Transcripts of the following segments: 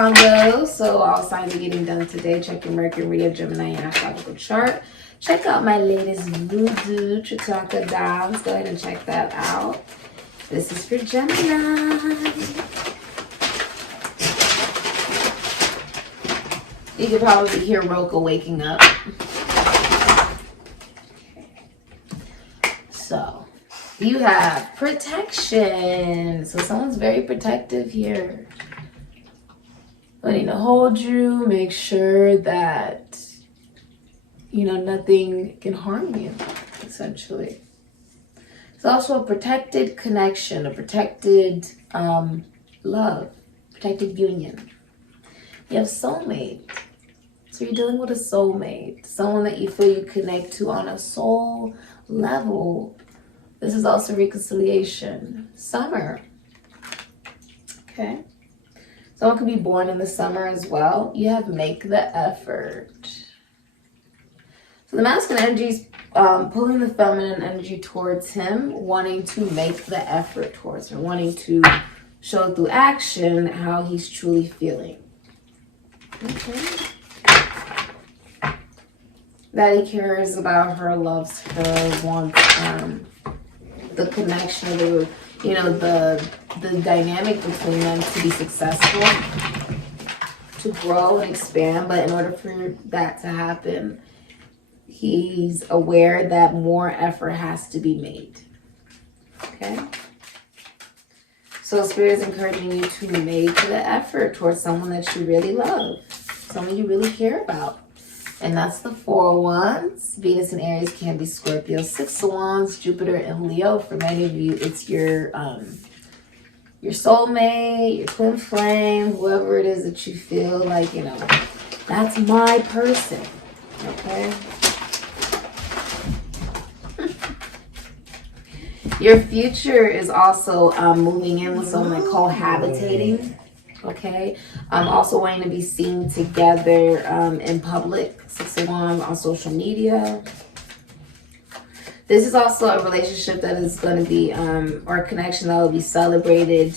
combo. So all signs are getting done today. Check your Mercury, Gemini, and astrological chart. Check out my latest VOODOO Chitaka Downs. Go ahead and check that out. This is for Gemini. You can probably hear Roka waking up. So, you have protection. So someone's very protective here. Wanting to hold you, make sure that, you know, nothing can harm you, essentially. It's also a protected connection, a protected love, protected union. You have soulmate. So you're dealing with a soulmate, someone that you feel you connect to on a soul level. This is also reconciliation. Summer. Okay. Someone could be born in the summer as well. You have make the effort. So the masculine energy is pulling the feminine energy towards him, wanting to make the effort towards her, wanting to show through action how he's truly feeling. Okay. That he cares about her, loves her, wants the connection, the dynamic between them to be successful, to grow and expand. But in order for that to happen, he's aware that more effort has to be made. Okay? So Spirit is encouraging you to make the effort towards someone that you really love, someone you really care about. And that's the 4 of Wands. Venus and Aries can be Scorpio. 6 of Wands, Jupiter and Leo. For many of you, it's your soulmate, your twin flame, whoever it is that you feel like, you know, that's my person. Okay? Your future is also moving in with someone cohabitating. Okay, also wanting to be seen together in public. 6 of Wands on social media. This is also a relationship that is going to be, or a connection that will be celebrated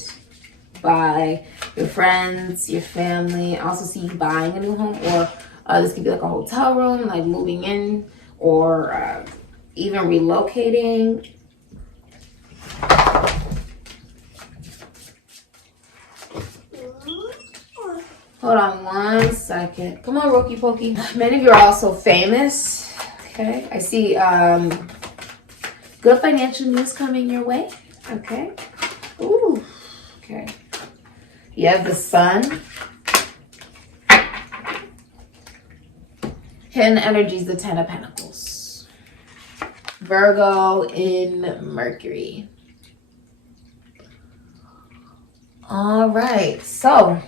by your friends, your family. I also see you buying a new home, or this could be like a hotel room, like moving in, or even relocating. Hold on 1 second. Come on, Roki Pokey. Many of you are also famous. Okay. I see good financial news coming your way. Okay. Ooh. Okay. You have the Sun. Hidden energies, the 10 of Pentacles. Virgo in Mercury. All right. So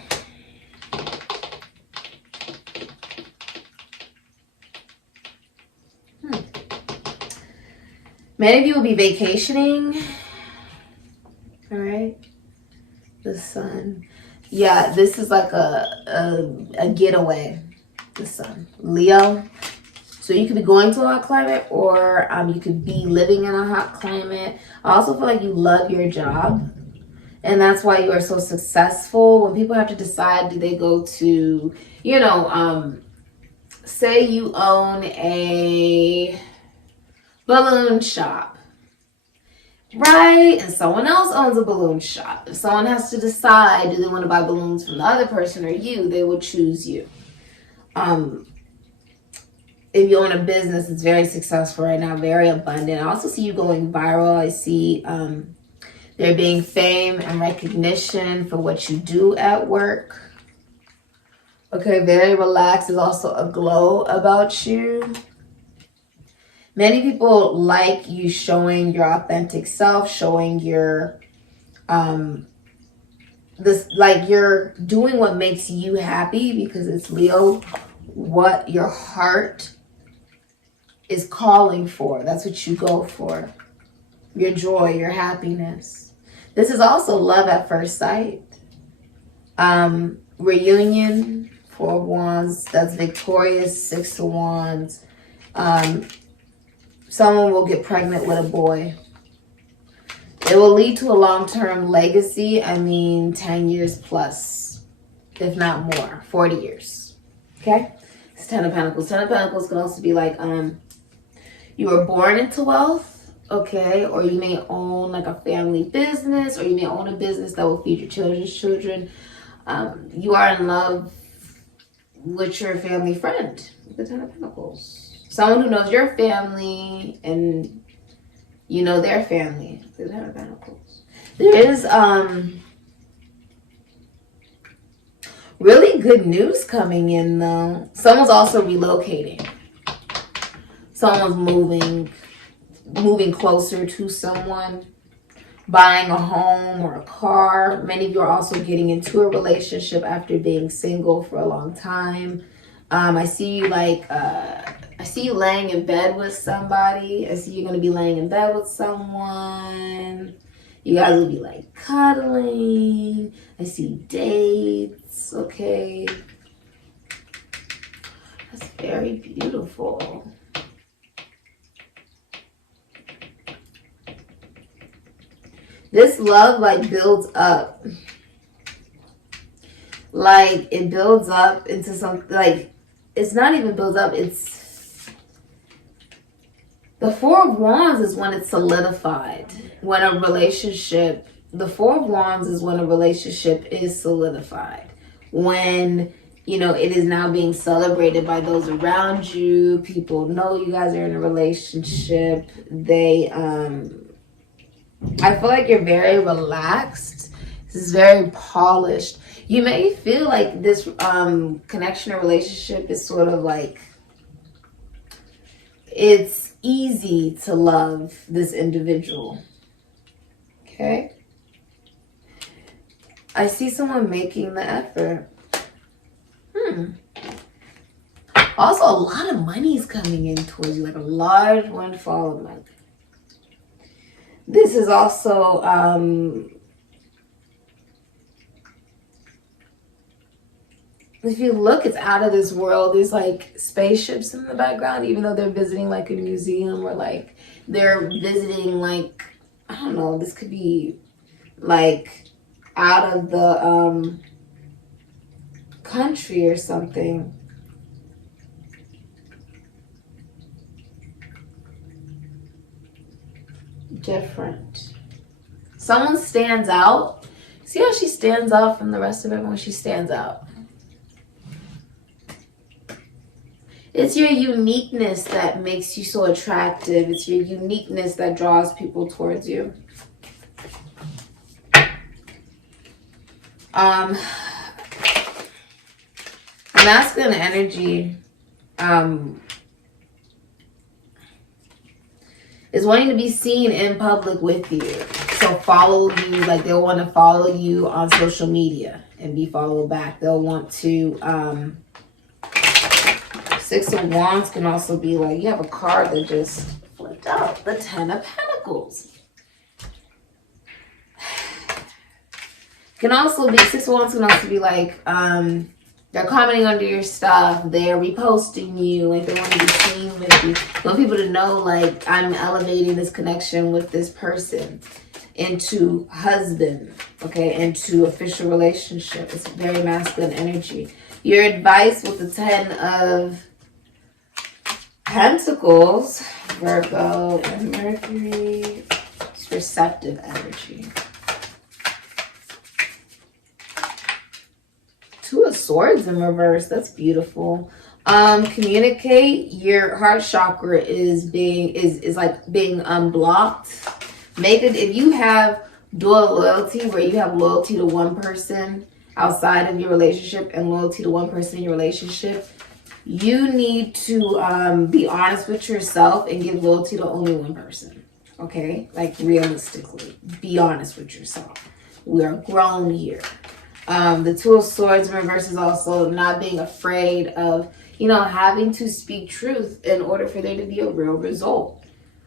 many of you will be vacationing. All right. The Sun. Yeah, this is like a getaway. The Sun. Leo. So you could be going to a hot climate, or you could be living in a hot climate. I also feel like you love your job. And that's why you are so successful. When people have to decide, do they go to, you know, say you own a balloon shop, right? And someone else owns a balloon shop. If someone has to decide, do they want to buy balloons from the other person or you, they will choose you. If you own a business, it's very successful right now, very abundant. I also see you going viral. I see there being fame and recognition for what you do at work. Okay, very relaxed. There's also a glow about you. Many people like you showing your authentic self, showing your, like you're doing what makes you happy, because it's Leo, what your heart is calling for. That's what you go for. Your joy, your happiness. This is also love at first sight. Reunion, 4 of Wands, that's victorious. 6 of Wands. Someone will get pregnant with a boy. It will lead to a long-term legacy. I mean, 10 years plus. if not more, 40 years. Okay? It's 10 of Pentacles. 10 of Pentacles can also be like, you were born into wealth, okay? Or you may own like a family business, or you may own a business that will feed your children's children. You are in love with your family friend, the 10 of Pentacles. Someone who knows your family and you know their family, the 10 of Pentacles. There is really good news coming in though. Someone's also relocating. Someone's moving closer to someone, buying a home or a car. Many of you are also getting into a relationship after being single for a long time. I see you like, I see you laying in bed with somebody. I see you're going to be laying in bed with someone. You guys will be like cuddling. I see dates, okay? That's very beautiful. This love like builds up. Like it builds up into something, like it's not even builds up, it's the Four of Wands is when it's solidified. When a relationship, the Four of Wands is when a relationship is solidified. When, you know, it is now being celebrated by those around you. People know you guys are in a relationship. They, I feel like you're very relaxed. This is very polished. You may feel like this connection or relationship is sort of like, it's easy to love this individual. Okay? I see someone making the effort. Also, a lot of money is coming in towards you, like a large windfall of money. This is also, if you look, it's out of this world. There's like spaceships in the background, even though they're visiting like a museum, or like they're visiting like, I don't know, this could be like out of the country or something. Different. Someone stands out. See how she stands out from the rest of everyone? She stands out. It's your uniqueness that makes you so attractive. It's your uniqueness that draws people towards you. Masculine energy is wanting to be seen in public with you. So follow you, like they'll want to follow you on social media and be followed back. They'll want to, Six of Wands can also be like, you have a card that just flipped out. The Ten of Pentacles. Can also be, Six of Wands can also be like, they're commenting under your stuff. They're reposting you. Like they want to be seen with you. They want people to know like I'm elevating this connection with this person into husband, okay, into official relationship. It's very masculine energy. Your advice with the Ten of Pentacles, Virgo and Mercury, it's receptive energy. Two of Swords in reverse. That's beautiful. Communicate. Your heart chakra is being blocked. Make it, if you have dual loyalty, where you have loyalty to one person outside of your relationship and loyalty to one person in your relationship, you need to be honest with yourself and give loyalty to only one person. Okay? Like realistically, be honest with yourself. We are grown here. The Two of Swords in reverse is also not being afraid of, you know, having to speak truth in order for there to be a real result.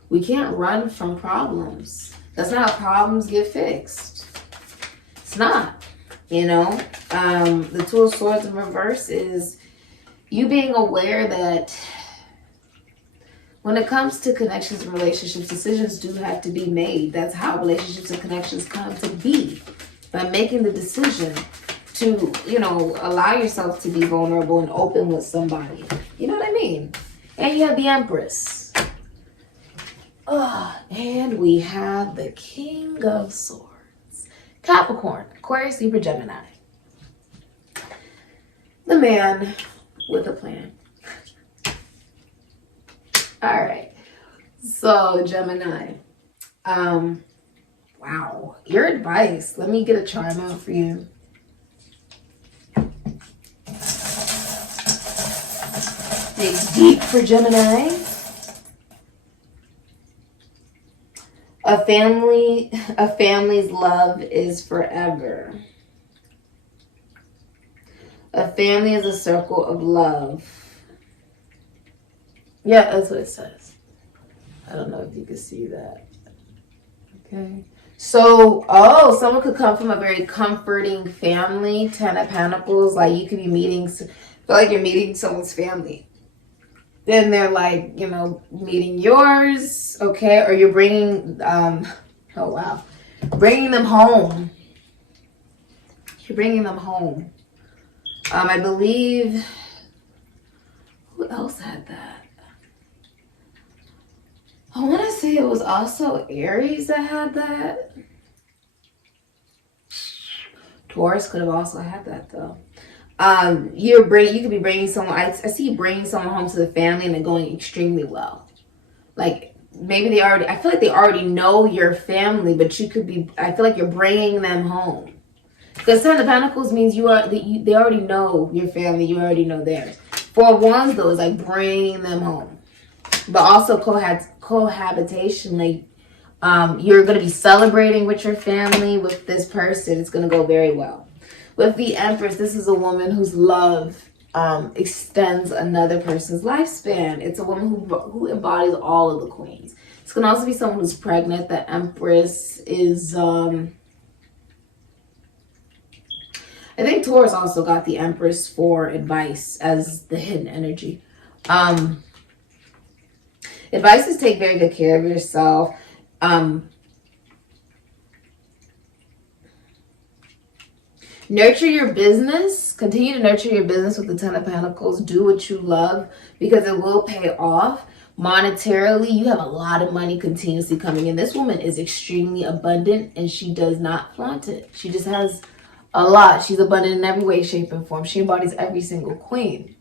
We can't run from problems. That's not how problems get fixed. It's not, you know. The Two of Swords in reverse is you being aware that when it comes to connections and relationships, decisions do have to be made. That's how relationships and connections come to be. By making the decision to, you know, allow yourself to be vulnerable and open with somebody. You know what I mean? And you have the Empress. And we have the King of Swords. Capricorn, Aquarius, Libra, Gemini. The man with a plan. All right. So, Gemini. Wow. Your advice. Let me get a charm out for you. Dig deep for Gemini. A family's love is forever. A family is a circle of love. Yeah, that's what it says. I don't know if you can see that. Okay. So, someone could come from a very comforting family. 10 of Pentacles. Like, you could be feel like you're meeting someone's family. Then they're like, you know, meeting yours, okay? Or you're bringing, bringing them home. You're bringing them home. I believe, who else had that? I want to say it was also Aries that had that. Taurus could have also had that though. You could be bringing someone. I see you bringing someone home to the family, and they're going extremely well. Like maybe I feel like they already know your family, but you could be. I feel like you're bringing them home. Because 10 of Pentacles means they already know your family. You already know theirs. 4 of Wands though is like bringing them home, but also cohabitation. Like you're gonna be celebrating with your family with this person. It's gonna go very well. With the Empress, this is a woman whose love extends another person's lifespan. It's a woman who embodies all of the queens. It's going to also be someone who's pregnant. The Empress is... I think Taurus also got the Empress for advice as the hidden energy. Advice is take very good care of yourself. Nurture your business. Continue to nurture your business with the 10 of Pentacles. Do what you love because it will pay off. Monetarily, you have a lot of money continuously coming in. This woman is extremely abundant and she does not flaunt it. She just has a lot. She's abundant in every way, shape, and form. She embodies every single queen.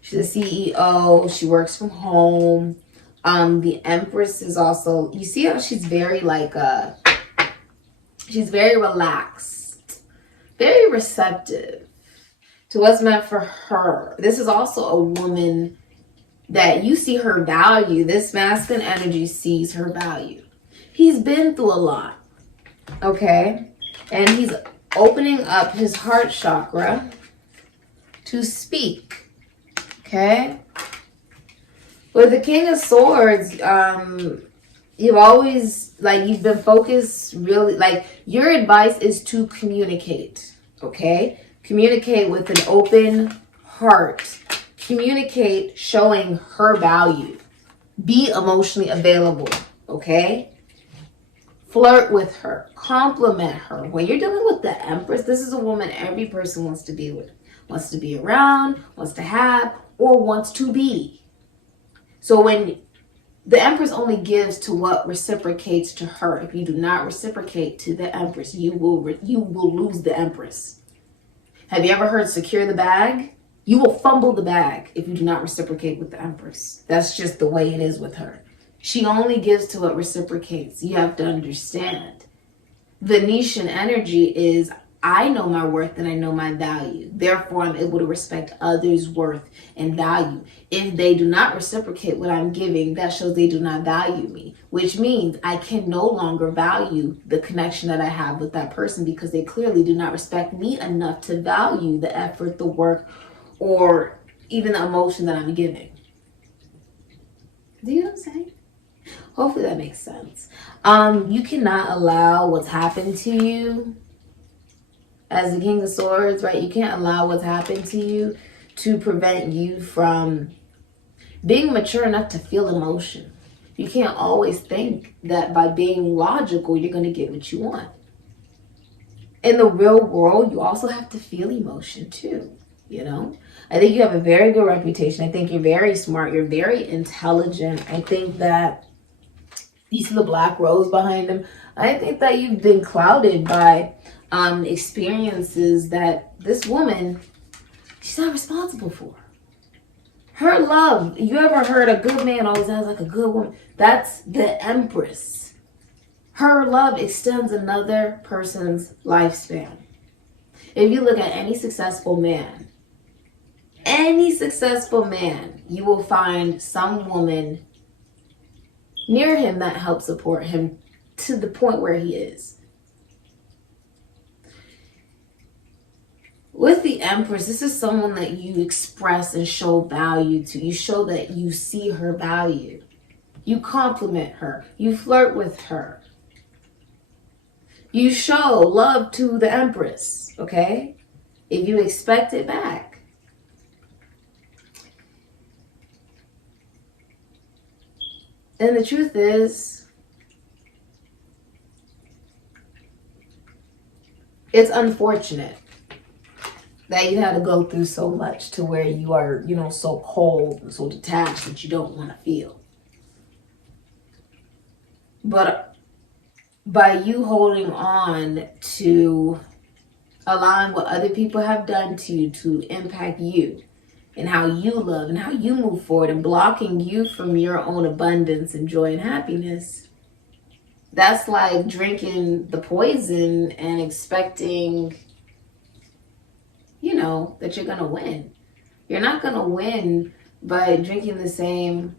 She's a CEO. She works from home. The Empress is also, you see how she's very she's very relaxed. Very receptive to what's meant for her. This is also a woman that you see her value. This masculine energy sees her value. He's been through a lot, okay? And he's opening up his heart chakra to speak, okay? With the King of Swords, you've always, you've been focused really, your advice is to communicate, okay? Communicate with an open heart. Communicate showing her value. Be emotionally available, okay? Flirt with her. Compliment her. When you're dealing with the Empress, this is a woman every person wants to be with. Wants to be around, wants to have, or wants to be. So when the Empress only gives to what reciprocates to her. If you do not reciprocate to the Empress, you will lose the Empress. Have you ever heard secure the bag? You will fumble the bag if you do not reciprocate with the Empress. That's just the way it is with her. She only gives to what reciprocates. You have to understand. Venetian energy is, I know my worth and I know my value. Therefore, I'm able to respect others' worth and value. If they do not reciprocate what I'm giving, that shows they do not value me, which means I can no longer value the connection that I have with that person because they clearly do not respect me enough to value the effort, the work, or even the emotion that I'm giving. Do you know what I'm saying? Hopefully that makes sense. You cannot allow what's happened to you as the King of Swords, right? You can't allow what's happened to you to prevent you from being mature enough to feel emotion. You can't always think that by being logical, you're going to get what you want. in the real world, you also have to feel emotion too, you know? I think you have a very good reputation. I think you're very smart. You're very intelligent. I think that you see the black rose behind him. I think that you've been clouded by experiences that this woman, she's not responsible for. Her love, you ever heard a good man always has like a good woman? That's the Empress. Her love extends another person's lifespan. If you look at any successful man, you will find some woman near him that helps support him to the point where he is. With the Empress, this is someone that you express and show value to. You show that you see her value. You compliment her. You flirt with her. You show love to the Empress, okay? If you expect it back. And the truth is, it's unfortunate that you had to go through so much to where you are, you know, so cold and so detached that you don't want to feel. But by you holding on to allowing what other people have done to you to impact you and how you love and how you move forward and blocking you from your own abundance and joy and happiness, that's like drinking the poison and expecting, you know, that you're going to win. You're not going to win by drinking the same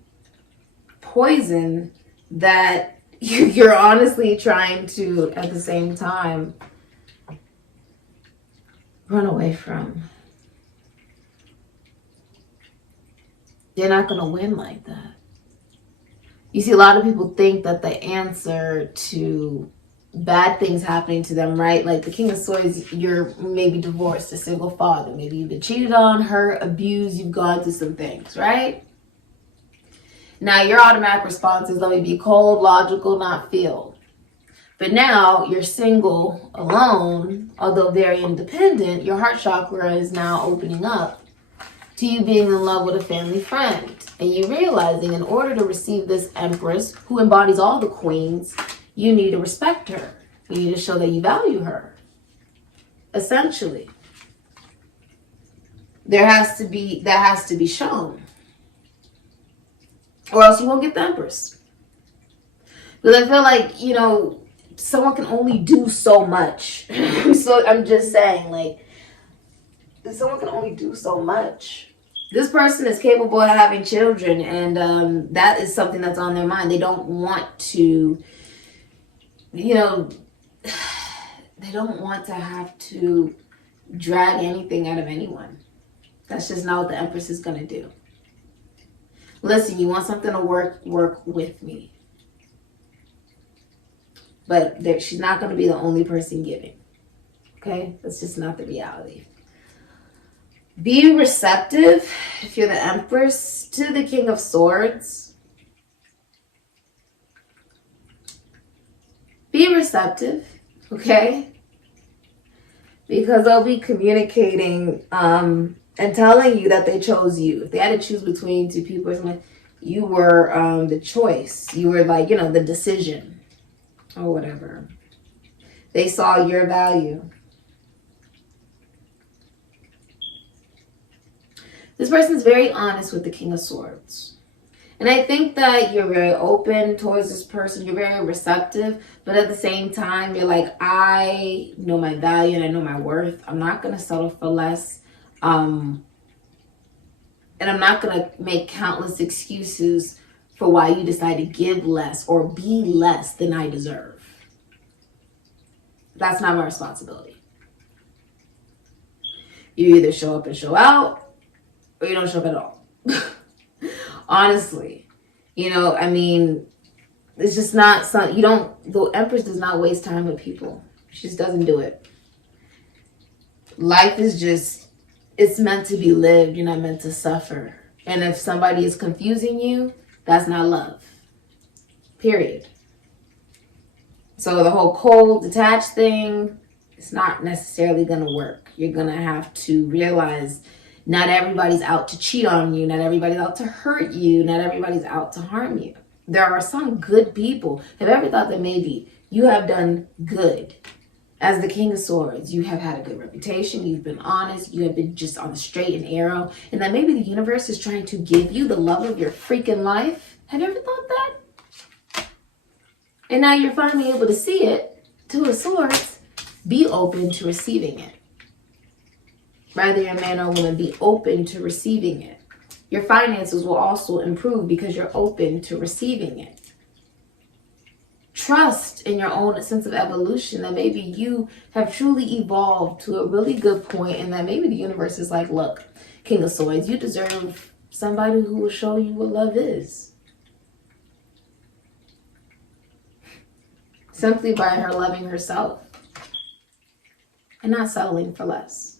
poison that you're honestly trying to, at the same time, run away from. You're not going to win like that. You see, a lot of people think that the answer to bad things happening to them, right? Like the King of Swords, you're maybe divorced, a single father. Maybe you've been cheated on, hurt, abused. You've gone through some things, right? Now, your automatic response is, let me be cold, logical, not feel. But now you're single, alone, although very independent. Your heart chakra is now opening up to you being in love with a family friend. And you realizing in order to receive this Empress, who embodies all the queens, you need to respect her. You need to show that you value her. Essentially. That has to be shown. Or else you won't get the Empress. Because I feel like, you know, someone can only do so much. So I'm just saying, like, someone can only do so much. This person is capable of having children, and that is something that's on their mind. They don't want to, you know, they don't want to have to drag anything out of anyone. That's just not what the Empress is going to do. Listen, you want something to work with me. But she's not going to be the only person giving. Okay? That's just not the reality. Be receptive, if you're the Empress, to the King of Swords. Be receptive, okay? Because they'll be communicating and telling you that they chose you. If they had to choose between two people or something, you were the choice. You were like, you know, the decision or whatever. They saw your value. This person's very honest with the King of Swords. And I think that you're very open towards this person. You're very receptive. But at the same time, you're like, I know my value and I know my worth. I'm not going to settle for less. And I'm not going to make countless excuses for why you decide to give less or be less than I deserve. That's not my responsibility. You either show up and show out, or you don't show up at all. Honestly. You know, I mean, it's just not something, the Empress does not waste time with people. She just doesn't do it. Life is just, it's meant to be lived. You're not meant to suffer. And if somebody is confusing you, that's not love. Period. So the whole cold, detached thing, It's not necessarily going to work. You're going to have to realize not everybody's out to cheat on you. Not everybody's out to hurt you. Not everybody's out to harm you. There are some good people. Have you ever thought that maybe you have done good? As the King of Swords, you have had a good reputation. You've been honest. You have been just on the straight and narrow. And that maybe the universe is trying to give you the love of your freaking life. Have you ever thought that? And now you're finally able to see it. Two of Swords. Be open to receiving it. Whether you're a man or a woman, be open to receiving it. Your finances will also improve because you're open to receiving it. Trust in your own sense of evolution that maybe you have truly evolved to a really good point and that maybe the universe is like, look, King of Swords, you deserve somebody who will show you what love is. Simply by her loving herself and not settling for less.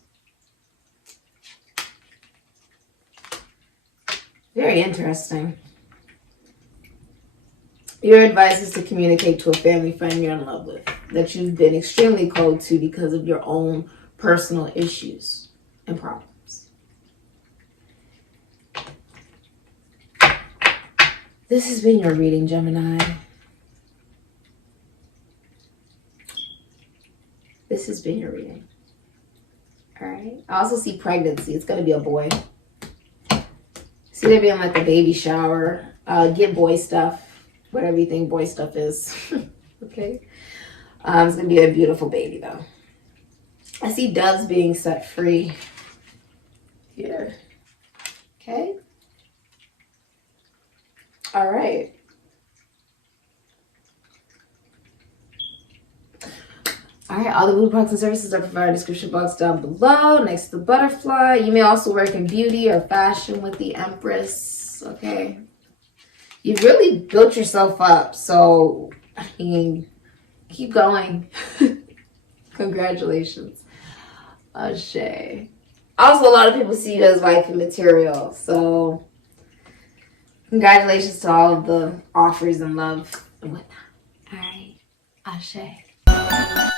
Very interesting. Your advice is to communicate to a family friend you're in love with, that you've been extremely cold to because of your own personal issues and problems. This has been your reading, Gemini. This has been your reading. All right. I also see pregnancy. It's going to be a boy. See there being like a baby shower. Get boy stuff. Whatever you think boy stuff is. Okay. It's going to be a beautiful baby though. I see doves being set free here. Okay. All right. All right, all the voodoo products and services are provided in the description box down below next to the butterfly. You may also work in beauty or fashion with the Empress, okay? You've really built yourself up, so, I mean, keep going. Congratulations. Ashe. Also, a lot of people see you as wife material, so congratulations to all of the offers and love and whatnot. All right, Ashe.